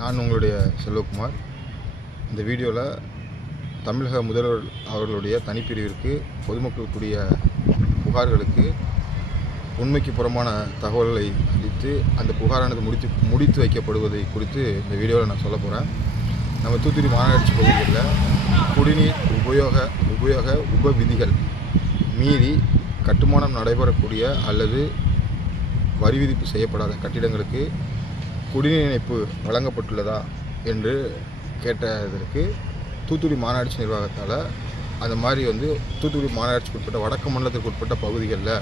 நான் உங்களுடைய செல்வகுமார். இந்த வீடியோவில் தமிழக முதல்வர் அவர்களுடைய தனிப்பிரிவிற்கு பொதுமக்கள் கூடிய புகார்களுக்கு உண்மைக்கு புறமான தகவல்களை அளித்து அந்த புகாரானது முடித்து வைக்கப்படுவதை குறித்து இந்த வீடியோவில் நான் சொல்ல போகிறேன். நம்ம தூத்துக்குடி மாநகராட்சி பகுதிகளில் குடிநீர் உப விதிகள் மீறி கட்டுமானம் நடைபெறக்கூடிய அல்லது வரி விதிப்பு செய்யப்படாத கட்டிடங்களுக்கு குடிநீர் இணைப்பு வழங்கப்பட்டுள்ளதா என்று கேட்டதற்கு தூத்துக்குடி மாநகராட்சி நிர்வாகத்தால் அந்த மாதிரி தூத்துக்குடி மாநகராட்சிக்கு உட்பட்ட வடக்கு மண்டலத்திற்கு உட்பட்ட பகுதிகளில்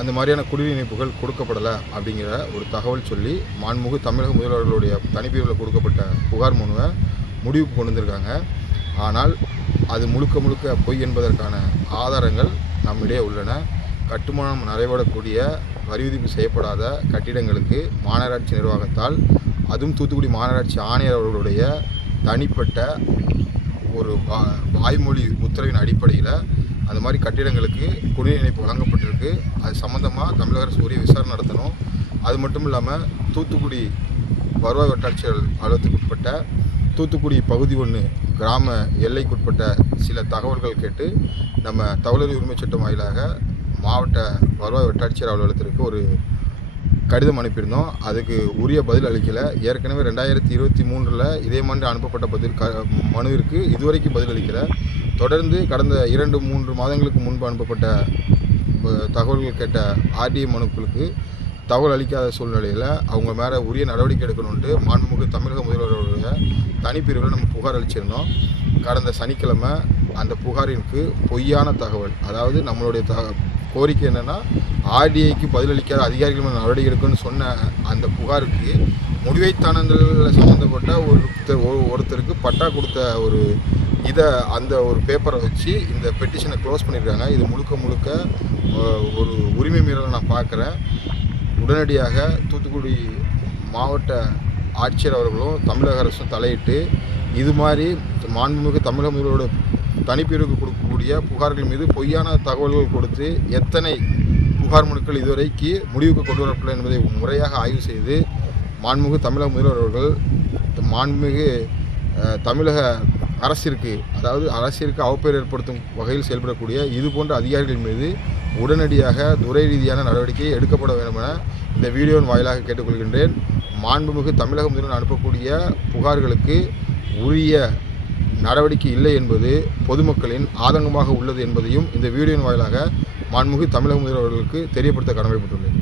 அந்த மாதிரியான குடிநீர் இணைப்புகள் கொடுக்கப்படலை அப்படிங்கிற ஒரு தகவல் சொல்லி மாண்புமிகு தமிழக முதல்வர்களுடைய தனிப்பிரிவில் கொடுக்கப்பட்ட புகார் மனுவை முடிவுக்கு கொண்டு வந்திருக்காங்க. ஆனால் அது முழுக்க பொய் என்பதற்கான ஆதாரங்கள் நம்மிடையே உள்ளன. கட்டுமானம் நடைபெறக்கூடிய வரி விதிப்பு செய்யப்படாத கட்டிடங்களுக்கு மாநகராட்சி நிர்வாகத்தால், அதுவும் தூத்துக்குடி மாநகராட்சி ஆணையர் அவர்களுடைய தனிப்பட்ட ஒரு வாய்மொழி உத்தரவின் அடிப்படையில் அந்த மாதிரி கட்டிடங்களுக்கு குடிநீர் இணைப்பு வழங்கப்பட்டிருக்கு. அது சம்மந்தமாக தமிழக அரசு உரிய விசாரணை நடத்தணும். அது மட்டும் இல்லாமல் தூத்துக்குடி வருவாய் வட்டாட்சியர் அலுவலகத்துக்கு உட்பட்ட தூத்துக்குடி பகுதி 1 கிராம எல்லைக்குட்பட்ட சில தகவல்கள் கேட்டு நம்ம தகவல் உரிமை சட்டம் வாயிலாக மாவட்ட வருவாய் வட்டாட்சியர் அலுவலகத்திற்கு ஒரு கடிதம் அனுப்பியிருந்தோம். அதுக்கு உரிய பதில் அளிக்கலை. ஏற்கனவே 2023 இதே மாதிரி அனுப்பப்பட்ட மனுவிற்கு இதுவரைக்கும் பதில் அளிக்கலை. தொடர்ந்து கடந்த 2-3 மாதங்களுக்கு முன்பு அனுப்பப்பட்ட தகவல்கள் கேட்ட ஆர்டிஐ மனுக்களுக்கு தகவல் அளிக்காத சூழ்நிலையில் அவங்க மேலே உரிய நடவடிக்கை எடுக்கணுன்ட்டு மாண்புமிகு தமிழக முதல்வர்களுடைய தனிப்பிரிவில் நம்ம புகார் அளிச்சிருந்தோம். கடந்த சனிக்கிழமை அந்த புகாரிற்கு பொய்யான தகவல், அதாவது நம்மளுடைய கோரிக்கை என்னென்னா ஆர்டிஐக்கு பதிலளிக்காத அதிகாரிகள் மேலே நடவடிக்கை எடுக்கணும்னு சொன்ன அந்த புகாருக்கு முடிவைத்தானங்களில் சம்மந்தப்பட்ட ஒருத்தருக்கு பட்டா கொடுத்த அந்த ஒரு பேப்பரை வச்சு இந்த பெட்டிஷனை க்ளோஸ் பண்ணியிருக்காங்க. இது முழுக்க ஒரு உரிமை மீறலை நான் பார்க்குறேன். உடனடியாக தூத்துக்குடி மாவட்ட ஆட்சியர் அவர்களும் தமிழக அரசும் தலையிட்டு இது மாதிரி மாண்புமிகு தமிழக முதல்வரோட தனிப்பிரிவுக்கு கொடுக்கக்கூடிய புகார்கள் மீது பொய்யான தகவல்கள் கொடுத்து எத்தனை புகார் மனுக்கள் இதுவரைக்கு முடிவுக்கு கொண்டு வரப்படலை என்பதை முறையாக ஆய்வு செய்து மாண்புமிகு தமிழக முதல்வர் அவர்கள் மாண்புமிகு தமிழக அரசிற்கு, அதாவது அரசிற்கு அவப்பெயர் ஏற்படுத்தும் வகையில் செயல்படக்கூடிய இது போன்ற அதிகாரிகள் மீது உடனடியாக துறை ரீதியான நடவடிக்கை எடுக்கப்பட வேண்டும் என இந்த வீடியோவின் வாயிலாக கேட்டுக்கொள்கின்றேன். மாண்புமிகு தமிழக முதல்வர் அனுப்பக்கூடிய புகார்களுக்கு உரிய நடவடிக்கை இல்லை என்பது பொதுமக்களின் ஆதங்கமாக உள்ளது என்பதையும் இந்த வீடியோவின் வாயிலாக மாண்புமிகு தமிழக முதல்வர்களுக்கு தெரியப்படுத்த கடமைப்பட்டுள்ளேன்.